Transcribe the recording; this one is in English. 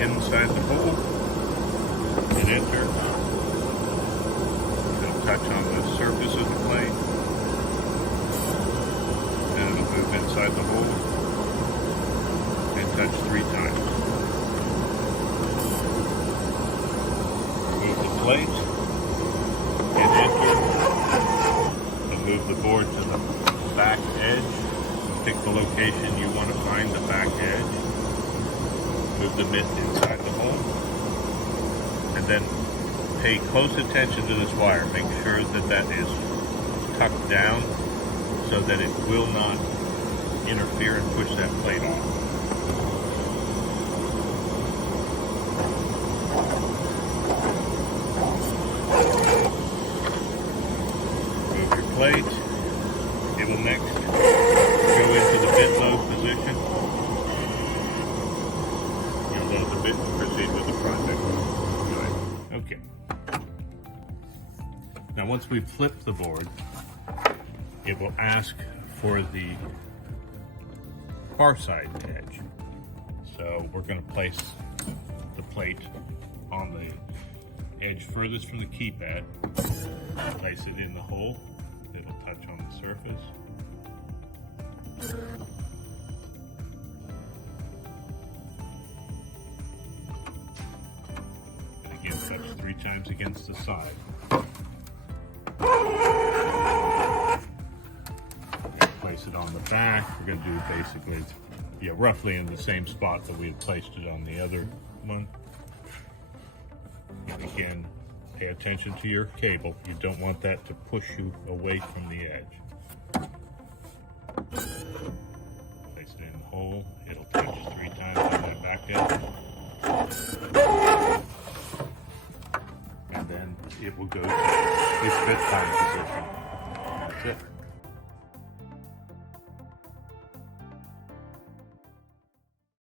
inside the hole and enter. It'll touch on the surface of the plate. Then it'll move inside the hole and touch 3 times. Move the plate and enter. And move the board to the back edge. Pick the location you want to find the back edge. Move the mitt inside the hole. And then pay close attention to this wire. Make sure that that is tucked down so that it will not interfere and push that plate off. Move your plate. It will next go into the bit load position. You'll load the bit and proceed with the project. Good. Okay. Now once we flip the board, it will ask for the far side edge. So we're going to place the plate on the edge furthest from the keypad. Place it in the hole. It'll touch on the surface. And again, touch 3 times against the side. Place it on the back. We're going to do basically, roughly in the same spot that we had placed it on the other one. And again, pay attention to your cable. You don't want that to push you away from the edge. Place it in the hole. It'll touch 3 times on that back edge. And then it will go to its bit time position.